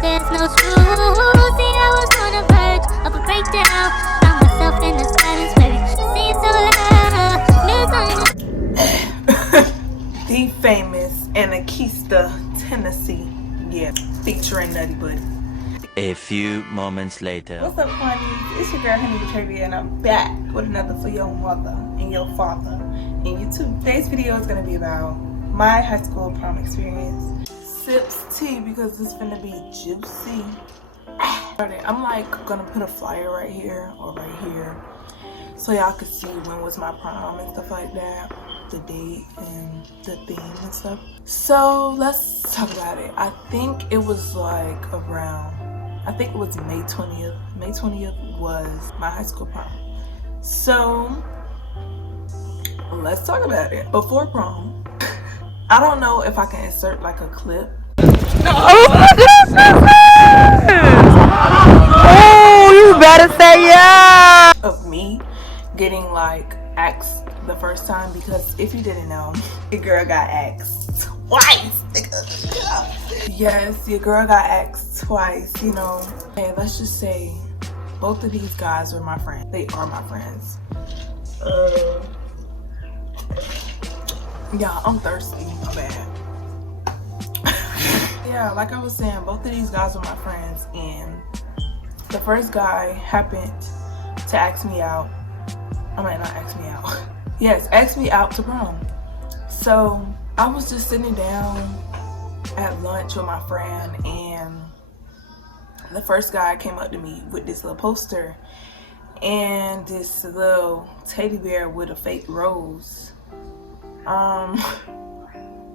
there's no truth. See, I was on the verge of a breakdown. Found myself in the silence, baby. Seems so loud. The famous Anarchista, Tennessee. Yeah, featuring Nutty Buddy. A few moments later. What's up, Quanie? It's your girl, Henry Trivia, and I'm back with another for your mother and your father and you too. Today's video is going to be about my high school prom experience. Sips tea because this is going to be juicy. I'm like going to put a flyer right here or right here so y'all can see when was my prom and stuff like that, the date and the theme and stuff. So let's talk about it. I think it was like around, I think it was May 20th. May 20th was my high school prom. So let's talk about it. Before prom, I don't know if I can insert like a clip. Oh my goodness! Oh, you better say yeah! Of me getting like asked the first time, because if you didn't know, your girl got asked twice. Yes, your girl got asked twice, you know. Hey, let's just say both of these guys are my friends. They are my friends. Yeah, I'm thirsty. I'm bad. Yeah, like I was saying, both of these guys are my friends, and the first guy happened to ask me out. I might not ask me out. Yes, asked me out to prom. So I was just sitting down at lunch with my friend, and the first guy came up to me with this little poster and this little teddy bear with a fake rose.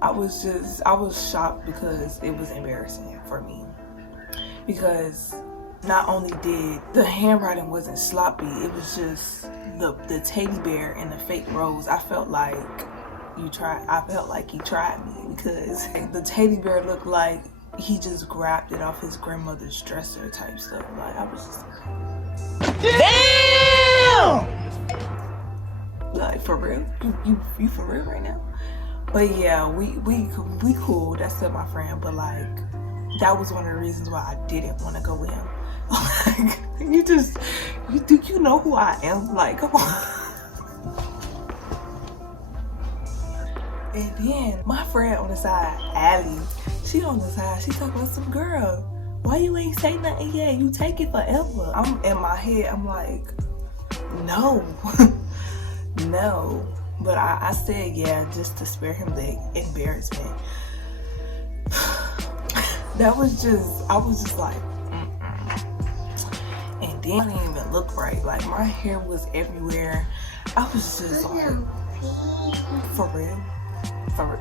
I was shocked because it was embarrassing for me, because not only did the handwriting wasn't sloppy, it was just the teddy bear and the fake rose. I felt like he tried me, because the teddy bear looked like he just grabbed it off his grandmother's dresser type stuff. Like, I was just damn! Like, for real? You for real right now? But yeah, we cool. That's still my friend. But like, that was one of the reasons why I didn't want to go with him. Like, you know who I am? Like, come on. And then my friend on the side, Allie, she on the side, she talking about some girl. Why you ain't say nothing yet? You take it forever. I'm in my head, I'm like, no, no. But I said yeah, just to spare him the embarrassment. I was just like, and then I didn't even look right. Like, my hair was everywhere. I was just like, for real?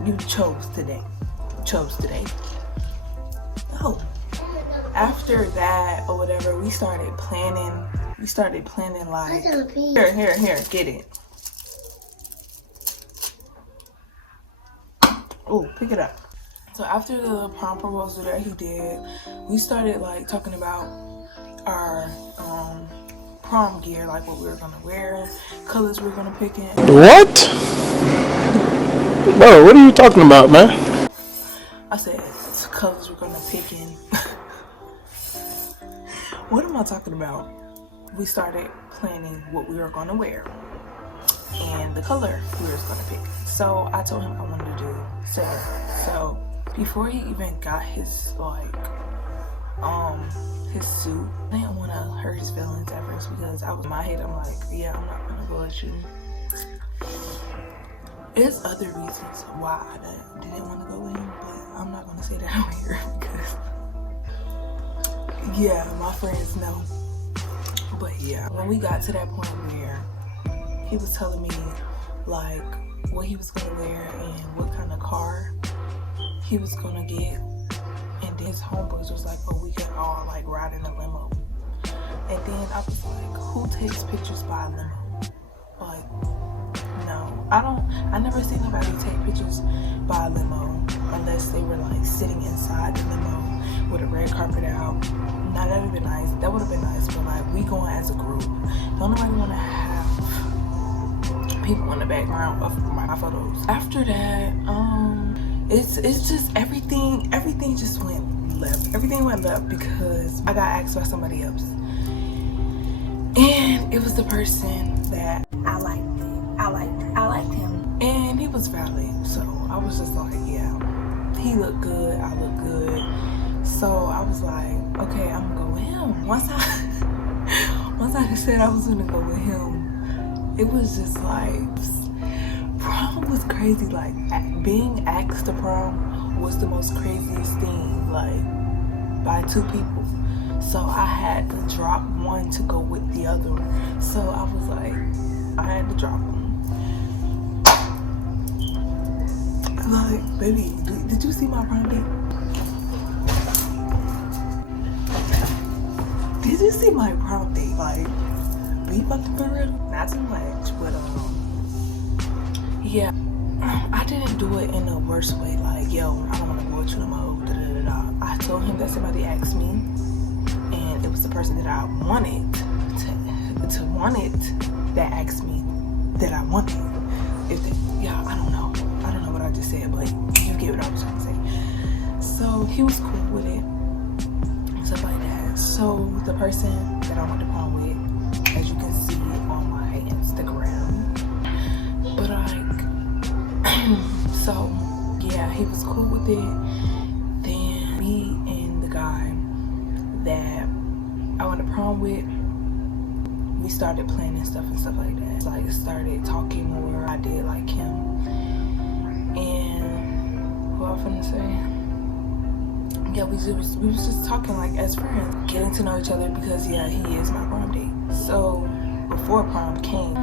You chose today. Oh, after that or whatever, we started planning like, here, get it. Oh, pick it up. So after the prom proposal that he did, we started like talking about our prom gear, like what we were gonna wear, colors we were gonna pick in. What? Bro, what are you talking about, man? I said colors we're gonna pick in. What am I talking about? We started planning what we were gonna wear and the color we were gonna pick. So I told him I wanted to do silver. So before he even got his his suit, I didn't want to hurt his feelings at first, because I was in my head, I'm like, yeah, I'm not gonna go with you. There's other reasons why I didn't want to go with him, but I'm not gonna say that on here because yeah, my friends know. But yeah, when we got to that point where he was telling me like what he was gonna wear and what kind of car he was gonna get, and then his homeboys was like, oh, we could all like ride in a limo. And then I was like, who takes pictures by a limo? Like, no, I never seen nobody take pictures by a limo unless they were like sitting inside the limo with a red carpet out. Now that would have been nice. That would have been nice, but like, we going as a group. Don't nobody want to have people in the background of my photos. After that, it's just everything just went left. Everything went left because I got asked by somebody else. And it was the person that I liked. I liked him. And he was valid. So I was just like, yeah, he looked good, I look good. So I was like, okay, I'm gonna go with him. Once I said I was gonna go with him, it was just like, prom was crazy. Like, being asked to prom was the most craziest thing, like, by two people. So I had to drop one to go with the other one. So I was like, I had to drop him. Like, baby, did you see my prom date? Did you see my prom date? Like, we fucking for real? Not too much, but yeah. I didn't do it in a worse way. Like, yo, I don't want to go with you no more. Da, da, da, da. I told him that somebody asked me, and it was the person that I wanted to want it that asked me that I wanted. Yeah, I don't know what I just said, but you get what I was trying to say. So he was cool with it, stuff like that. So the person that I went to prom with, as you can see on my Instagram, but so yeah, he was cool with it. Then me and the guy that I went to prom with, we started planning stuff and stuff like that. So I started talking more. I did like him. And what I was gonna say? Yeah, we was just talking like as friends, getting to know each other because yeah, he is my prom date. So before prom came,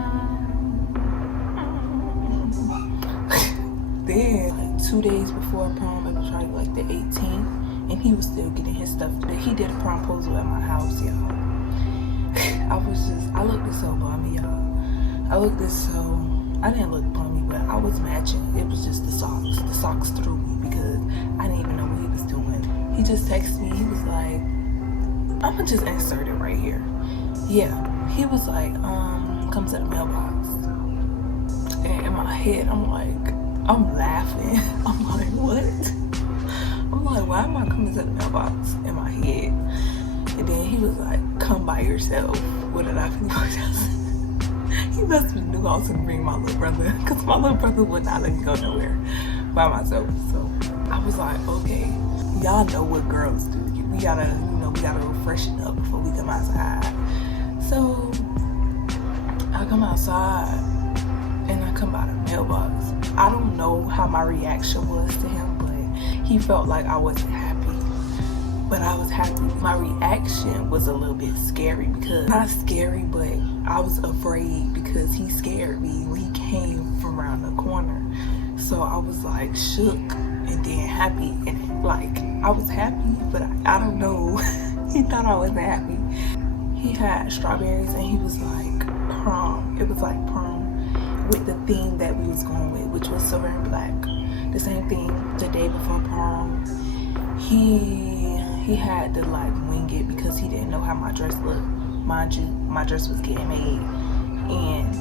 then like 2 days before prom, it was probably like the 18th, and he was still getting his stuff. He did a promposal at my house, y'all. I looked so bummy, y'all. I didn't look bummy, but I was matching. It was just the socks. The socks threw me because I didn't even know what he was doing. He just texted me. He was like, I'm gonna just insert it right here. Yeah, he was like, come to the mailbox. And in my head, I'm laughing. I'm like, what? I'm like, why am I coming to the mailbox in my head? And then he was like, come by yourself. What did I think? He must have knew I was gonna bring my little brother, because my little brother would not let me go nowhere by myself. So I was like, okay, y'all know what girls do. We gotta refreshen up before we come outside. So I come outside and I come by the mailbox. I don't know how my reaction was to him, but he felt like I wasn't happy. But I was happy. My reaction was a little bit scary because, not scary, but I was afraid because he scared me when he came from around the corner. So I was like shook and then happy, and like I was happy, but I don't know. He thought I wasn't happy. He had strawberries and he was like prom. It was like prom with the theme that we was going with, which was silver and black. The same thing the day before prom. He had to like wing it because he didn't know how my dress looked. Mind you, my dress was getting made, and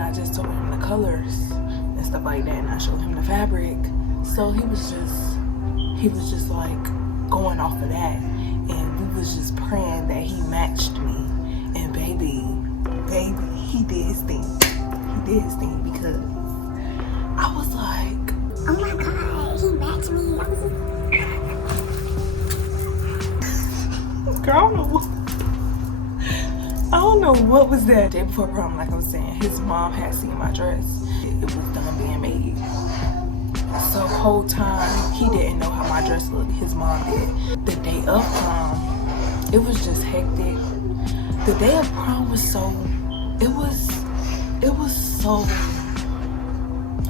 I just told him the colors and stuff like that, and I showed him the fabric. So he was just like going off of that, and we was just praying that he matched me. And baby, he did his thing. He did his thing because I was like, Oh my god, he matched me. girl, I don't know what was that. Day before prom, like I was saying, his mom had seen my dress. It was done being made. So whole time he didn't know how my dress looked. His mom did. The day of prom, it was just hectic. The day of prom was so, it was so,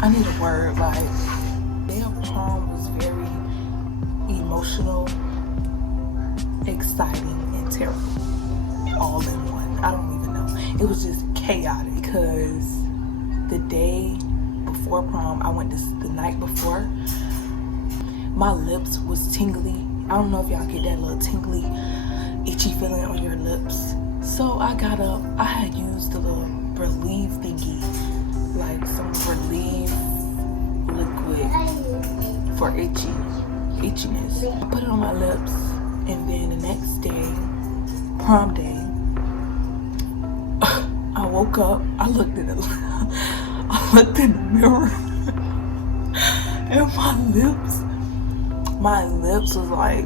I need a word, like, the day of prom was very emotional, exciting, and terrible, all in one. I don't even know. It was just chaotic because the day before prom, I went the night before, my lips was tingly. I don't know if y'all get that little tingly, itchy feeling on your lips. So I got up, I had used the little relief thingy, like some relief liquid for itchy. itchiness. I put it on my lips, and then the next day, prom day, I woke up, I looked in the mirror, and my lips was like,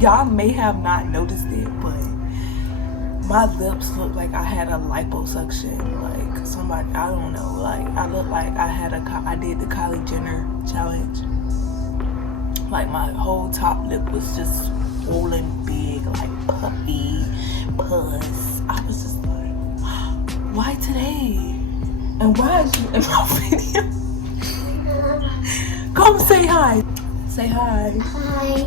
y'all may have not noticed it, but my lips looked like I had a liposuction, like somebody, I don't know, like I looked like I did the Kylie Jenner challenge. Like my whole top lip was just swollen big, like puffy, pus. I was just like, why today? And why is you in my video? Come say hi. Say hi. Hi.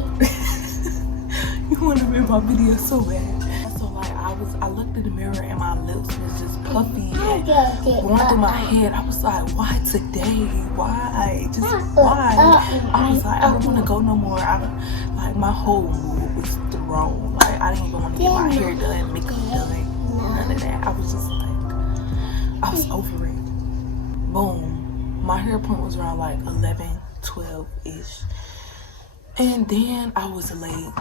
You want to be in my video so bad. So like I looked in the mirror and my lips was just puffy and going through my head. I was like, why today? Why? Just why? I was like, I don't want to go no more. Like my whole mood was thrown. Like I didn't even want to get my hair done, makeup done, none of that. I was just like, I was over it. Boom. My hair point was around like 11, 12-ish. And then I was late.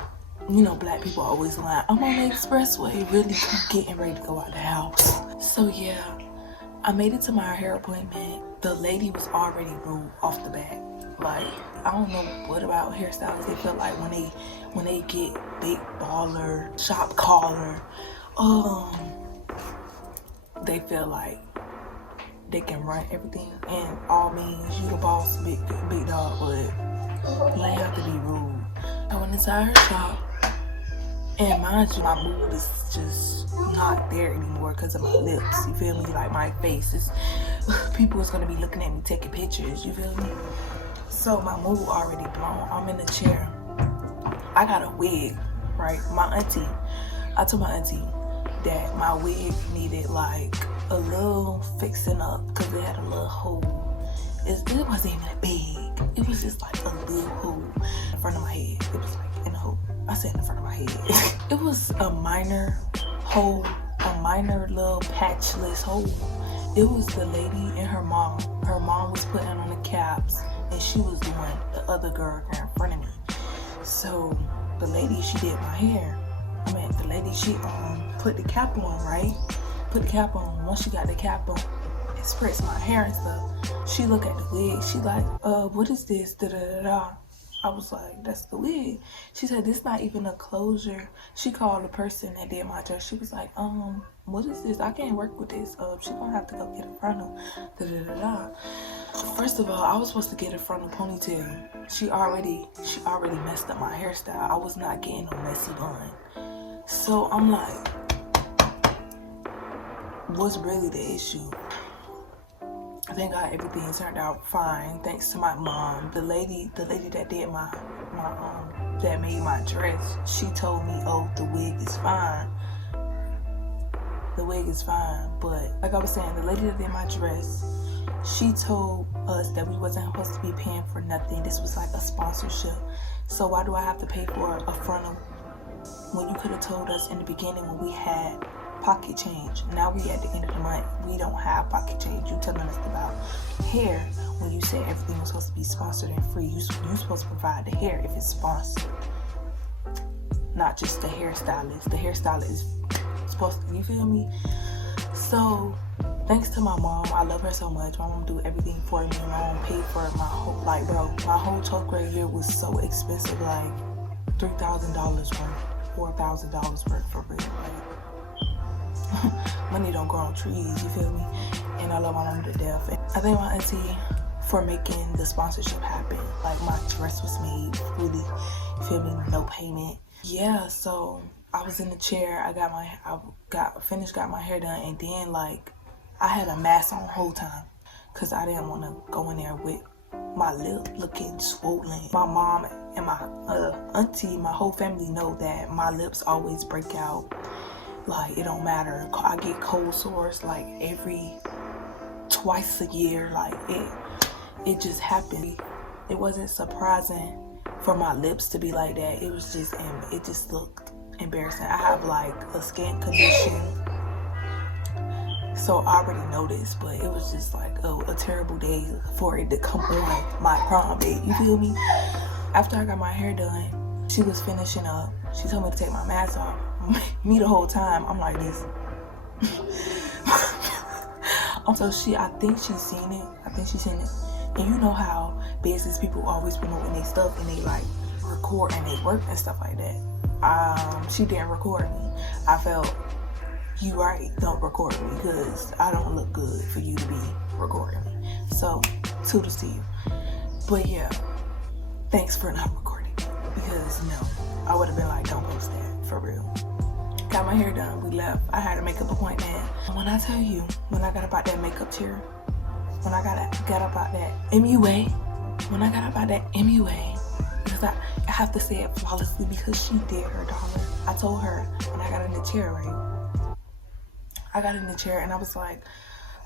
You know, black people always lie. I'm on the expressway, really getting ready to go out the house. So yeah, I made it to my hair appointment. The lady was already rude off the bat. Like, I don't know what about hairstylists. They feel like when they get big baller, shop caller, they feel like they can run everything. And all means, you the boss, big dog, but you ain't have to be rude. I went inside her shop. And mind you, my mood is just not there anymore because of my lips. You feel me? Like my face is, people is gonna be looking at me taking pictures. You feel me? So my mood already blown. I'm in the chair. I got a wig, right? I told my auntie that my wig needed like a little fixing up because it had a little hole. It wasn't even big. It was just like a little hole in front of my head. It was like in the hole. I said in front of my head. It was a minor hole, a minor little patchless hole. It was the lady and her mom. Her mom was putting on the caps and she was the other girl in front of me. So the lady, she did my hair. The lady, she put the cap on, right? Put the cap on. Once she got the cap on, it spreads my hair and stuff. She looked at the wig. She like, what is this? Da da da da. I was like, that's the wig. She said, this not even a closure. She called the person that did my dress. She was like, what is this? I can't work with this. She gonna have to go get a frontal. Da da da da. First of all, I was supposed to get a frontal ponytail. She already messed up my hairstyle. I was not getting no messy bun. So I'm like, what's really the issue? Thank God everything turned out fine, thanks to my mom. The lady that did that made my dress, she told me, oh, the wig is fine. The wig is fine. But like I was saying, the lady that did my dress, she told us that we wasn't supposed to be paying for nothing. This was like a sponsorship. So why do I have to pay for a frontal when you could have told us in the beginning when we had pocket change? Now we at the end of the month, we don't have pocket change. You telling us about hair when you said everything was supposed to be sponsored and free. You supposed to provide the hair if it's sponsored, not just the hairstylist. The hairstylist is supposed to, you feel me? So thanks to my mom, I love her so much. My mom do everything for me. My mom paid for my whole, like, bro, my whole 12th grade year was so expensive, like $3,000 worth, $4,000 worth for real. Like, money don't grow on trees, you feel me? And I love my mom to death. And I thank my auntie for making the sponsorship happen. Like, my dress was made fully, you feel me? No payment. Yeah, so I was in the chair. I got my hair done, and then like I had a mask on the whole time because I didn't want to go in there with my lip looking swollen. My mom and my auntie, my whole family know that my lips always break out. Like, it don't matter. I get cold sores like twice a year. Like, it just happened. It wasn't surprising for my lips to be like that. It was just, it just looked embarrassing. I have like a skin condition So I already noticed, but it was just like a terrible day for it to come on my prom day. You feel me? After I got my hair done, she was finishing up. She told me to take my mask off. Me the whole time, I'm like this. So I think she's seen it. And you know how business people always promoting their stuff and they like record and they work and stuff like that. She didn't record me. I felt, you right, don't record me because I don't look good for you to be recording me. So, toodles to you. But yeah, thanks for not recording me because no, I would have been like, don't post that, for real. Got my hair done, we left. I had a makeup appointment. When I tell you, when I got up out that makeup chair, when I got up out that MUA, because I have to say it flawlessly because she did her dollar. I told her when I got in the chair, right? I got in the chair and I was like,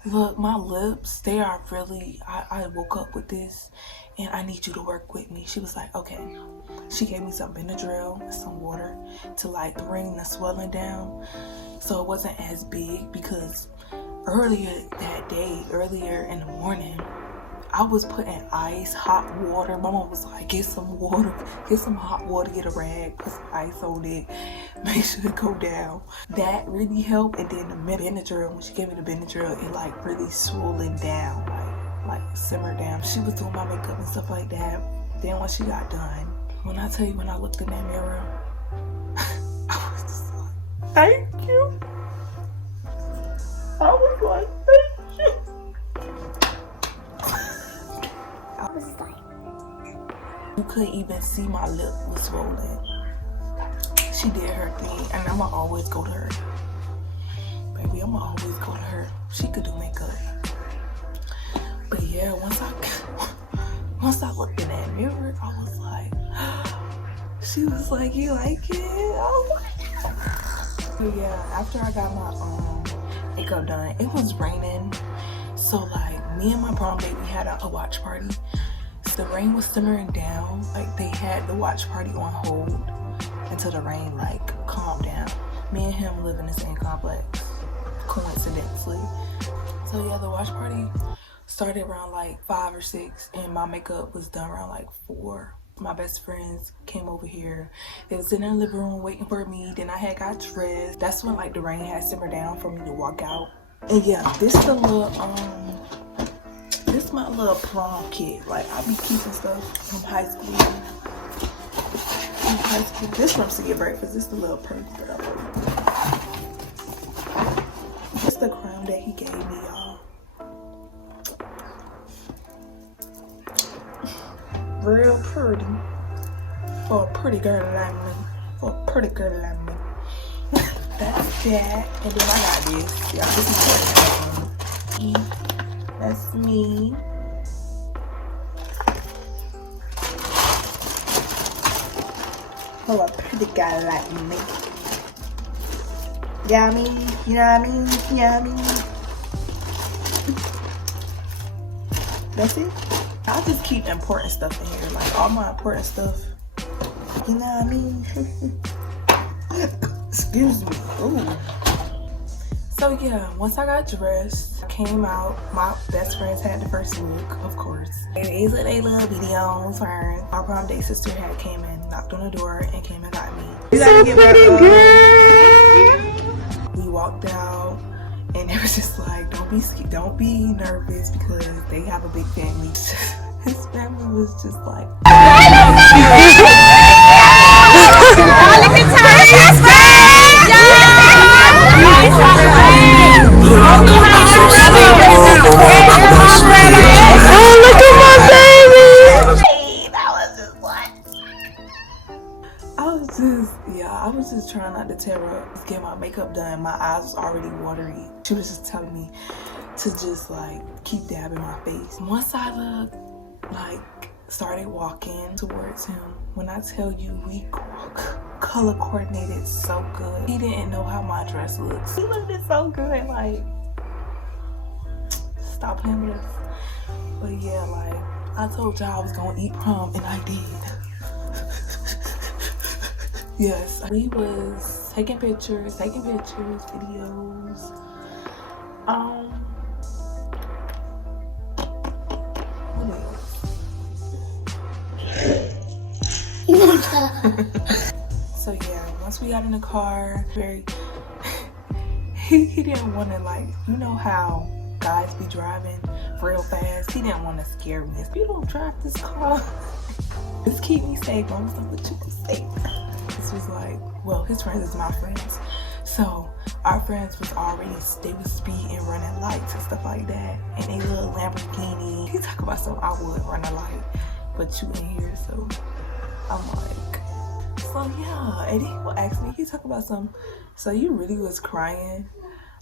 look, my lips, they are really, I woke up with this and I need you to work with me. She was like, okay. She gave me some Benadryl and some water to like bring the swelling down so it wasn't as big, because earlier in the morning, I was putting ice, hot water. Mama was like, get some water, get some hot water, get a rag, put some ice on it, make sure it go down. That really helped. And then the Benadryl, when she gave me the Benadryl, it like really swollen down, like simmered down. She was doing my makeup and stuff like that. Then when she got done, when I tell you, when I looked in that mirror, I was just like, thank you. I was like, thank you. I was like, you couldn't even see my lip was swollen. She did her thing, and I'ma always go to her. Baby, I'ma always go to her. She could do makeup. But yeah, once I looked in that mirror, I was like, she was like, you like it? Oh my God. But yeah, after I got my makeup done, it was raining. So like me and my prom date, we had a watch party. So the rain was simmering down. Like they had the watch party on hold until the rain like calmed down. Me and him live in the same complex, coincidentally. So yeah, the watch party started around like 5 or 6 and my makeup was done around like 4. My best friends came over here. They was in the living room waiting for me. Then I had got dressed. That's when like the rain had simmered down for me to walk out. And yeah, this is my little prom kit. Like I be keeping stuff from high school. This from to get breakfast. This is the little purse that I bought. This is the crown that he gave me, y'all. Real pretty for a pretty girl like me. That's that. And then I got this. Y'all, this is that's me. For a pretty guy like me. Yummy, yummy, yummy. That's it. I just keep important stuff in here, like all my important stuff. You know what I mean? Excuse me. Ooh. So yeah, once I got dressed, I came out. My best friends had the first look, of course. These are their little videos. Our prom date sister had came in, knocked on the door, and came and got me. So pretty girl. We walked out, and it was just like, don't be nervous because they have a big family. His family was just like, Oh, look at my baby. I was just trying not to tear up, just get my makeup done. My eyes was already watery. She was just telling me to just like keep dabbing my face. Once I started walking towards him, when I tell you we color coordinated so good. He didn't know how my dress looks. He looked it so good, like, stop him with this. But yeah, like, I told y'all I was gonna eat prom, and I did. Yes, we was taking pictures, videos. So yeah, once we got in the car, he didn't want to, like, you know how guys be driving real fast. He didn't want to scare me. If you don't drive this car, just keep me safe. I was like, what you be safe? This was like, well, his friends is my friends. So our friends was already, they was speeding, running lights and stuff like that. And they little Lamborghini. He talk about something I would run a light, but you in here, so I'm like, so yeah. And he will ask me, he talk about something, so you really was crying?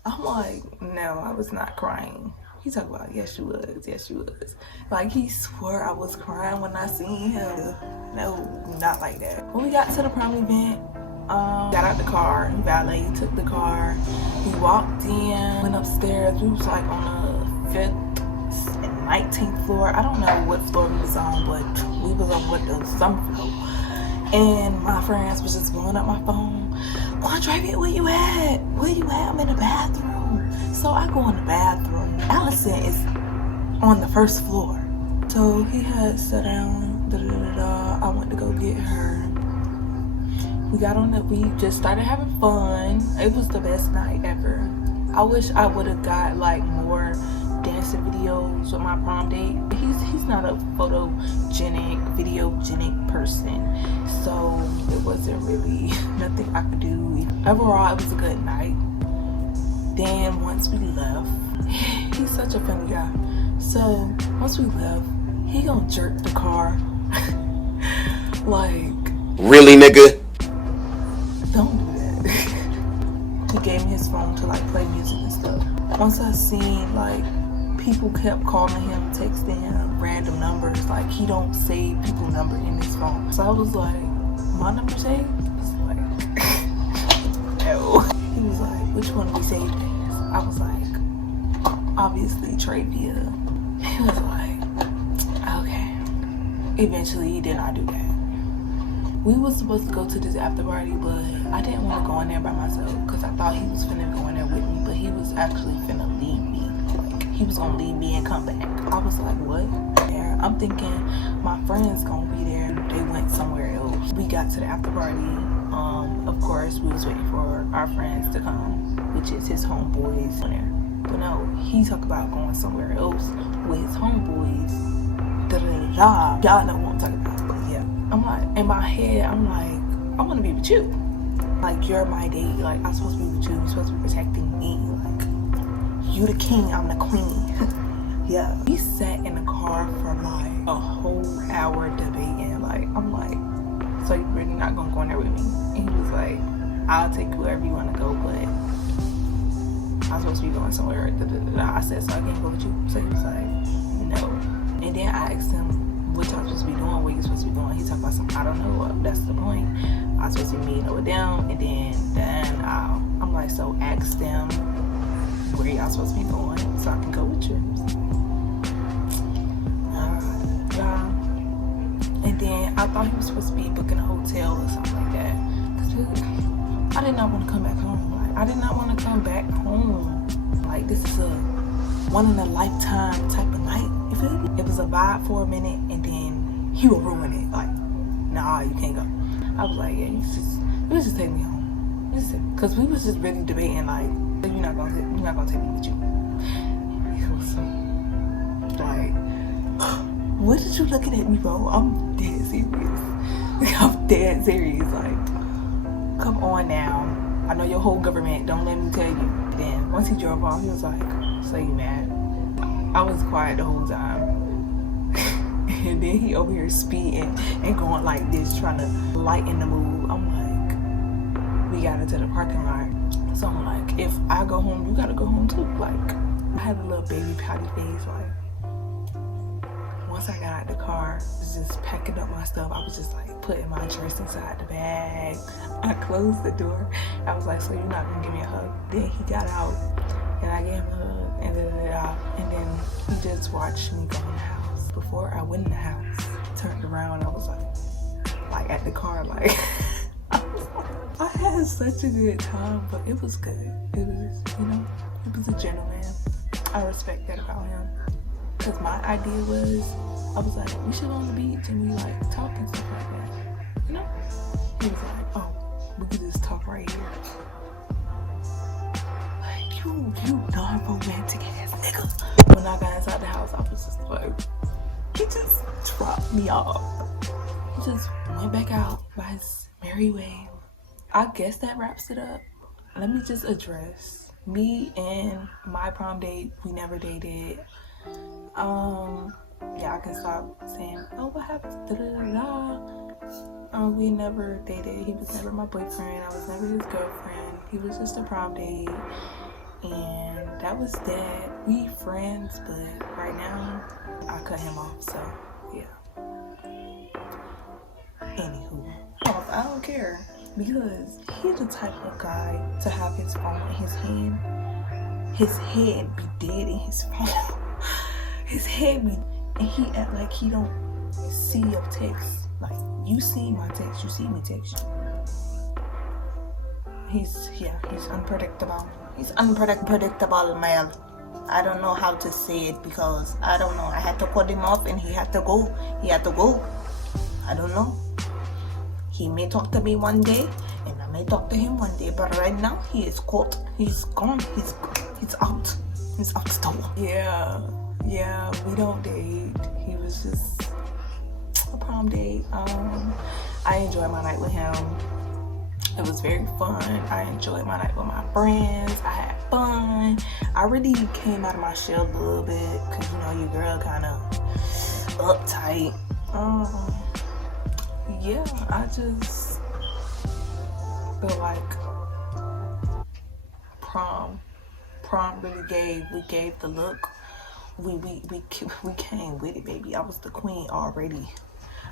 I'm like, no, I was not crying. He talk about, yes you was. Like, he swore I was crying when I seen him. No, not like that. When we got to the prom event, got out the car, valet took the car, we walked in, went upstairs. We was like on the 5th and 19th floor. I don't know what floor we was on, but we was on some floor. And my friends was just blowing up my phone. Quanie, where you at? Where you at? I'm in the bathroom. So I go in the bathroom. Allison is on the 1st floor. So he had sat down, I went to go get her. We just started having fun. It was the best night ever. I wish I would have got like more dancing videos with my prom date. He's not a videogenic person, so it wasn't really nothing I could do. Overall, it was a good night. Then once we left, he's such a funny guy. So once we left, he gonna jerk the car. Like, really, nigga? Don't do that. He gave me his phone to like play music and stuff. Once I seen like people kept calling him, texting him random numbers, like he don't save people's number in his phone. So I was like, my number saved? He's like, no. He was like, which one we saved as? I was like, obviously Travia. He was like, okay. Eventually he did not do that. We was supposed to go to this after party, but I didn't want to go in there by myself because I thought he was finna go in there with me, but he was actually finna leave me. Like, he was gonna leave me and come back. I was like, what? There. I'm thinking my friend's gonna be there. They went somewhere else. We got to the after party. Of course, we was waiting for our friends to come, which is his homeboys in there. But no, he talked about going somewhere else with his homeboys. Y'all know what I'm talking about, but yeah. I'm like, in my head, I'm like, I want to be with you. Like, you're my date. Like, I'm supposed to be with you. You're supposed to be protecting me. Like, you the king, I'm the queen. Yeah. We sat in the car for like a whole hour debating. Like, I'm like, so you're really not gonna go in there with me? And he was like, I'll take you wherever you want to go, but I'm supposed to be going somewhere. I said, so I can't go with you. So he was like, no. And then I asked him, what y'all supposed to be doing, where you supposed to be going. He talked about something, I don't know, that's the point. I was supposed to be meeting over them, and then I'm like, so ask them where y'all supposed to be going so I can go with you. And then I thought he was supposed to be booking a hotel or something like that, because I did not want to come back home. Like, I did not want to come back home. Like, this is a one-in-a-lifetime type of night. You feel me? It was a vibe for a minute, and then he will ruin it. Like, nah, you can't go. I was like, yeah, you just take me home. Because we was just really debating, like, you're not gonna take me with you. He was like, what did you looking at me, bro? I'm dead serious. I'm dead serious. Like, come on now. I know your whole government. Don't let me tell you. Then once he drove off, he was like, so you mad? I was quiet the whole time. And then he over here speeding and going like this, trying to lighten the mood. I'm like, we got into the parking lot. So I'm like, if I go home, you gotta go home too. Like, I had a little baby pouty face. Like, once I got out the car, just packing up my stuff, I was just like putting my dress inside the bag. I closed the door. I was like, so you're not gonna give me a hug? Then he got out and I gave him a hug, and then he just watched me go in the house. Before I went in the house, turned around, I was like at the car, like I was I had such a good time, but it was good. It was, it was a gentleman. I respect that about him. Because my idea was, I was like, we should go on the beach and we like talk and stuff like that. He was like, oh, we could just talk right here. Like, you non-romantic ass nigga. When I got inside the house, I was just like, he just dropped me off. He just went back out by his merry way. I guess that wraps it up. Let me just address me and my prom date. We never dated. Yeah, I can stop saying, oh, what happened? We never dated. He was never my boyfriend. I was never his girlfriend. He was just a prom date. And that was that. We friends, but right now, I cut him off, so yeah. Anywho, I don't care. Because he's the type of guy to have his phone in his hand. His head be dead in his phone. His head be, and he act like he don't see your text. Like, you see my text, you see me text you. He's unpredictable. He's unpredictable, man. I don't know how to say it because I don't know. I had to cut him off and he had to go. I don't know. He may talk to me one day and I may talk to him one day, but right now he is caught. He's gone. He's out. He's out the door. Yeah, we don't date. He was just a prom date. I enjoyed my night with him. It was very fun. I enjoyed my night with my friends. I had fun. I really came out of my shell a little bit because your girl kind of uptight. Yeah, I just feel like prom really gave the look. We came with it, baby. I was the queen already.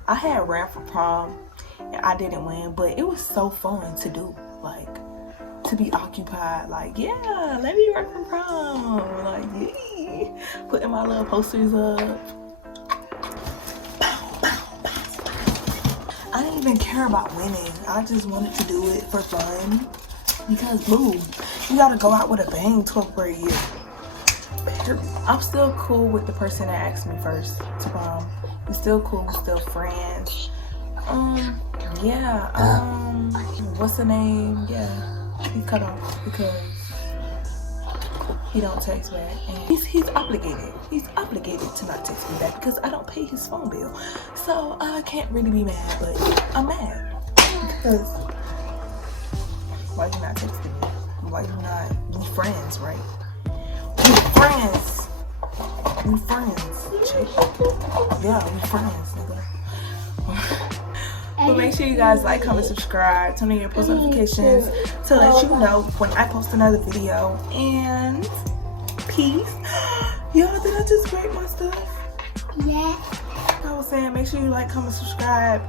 I had ran for prom and I didn't win, but it was so fun to do, like, to be occupied, like, yeah, let me run for prom, like, yeah, putting my little posters up. I didn't even care about winning. I just wanted to do it for fun because, boom, you gotta go out with a bang 12th grade year. I'm still cool with the person that asked me first to prom. We're still cool, we're still friends. What's the name? Yeah, he cut off because he don't text back, and he's obligated. He's obligated to not text me back because I don't pay his phone bill. So I can't really be mad, but I'm mad because why you not texting me? Why you not? We friends, right? We friends, chick. Yeah, we friends, nigga. But make sure you guys like, comment, subscribe, turn on your post notifications to let you know when I post another video. And peace. Y'all, did I just break my stuff? Yeah. I was saying, make sure you like, comment, subscribe.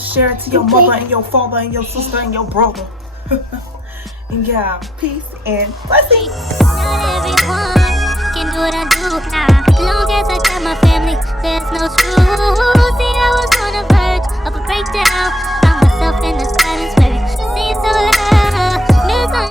Share it to your mother and your father and your sister and your brother. And yeah, peace and blessings. Not everyone can do what I do. Nah, as long as I got my family, there's no screw.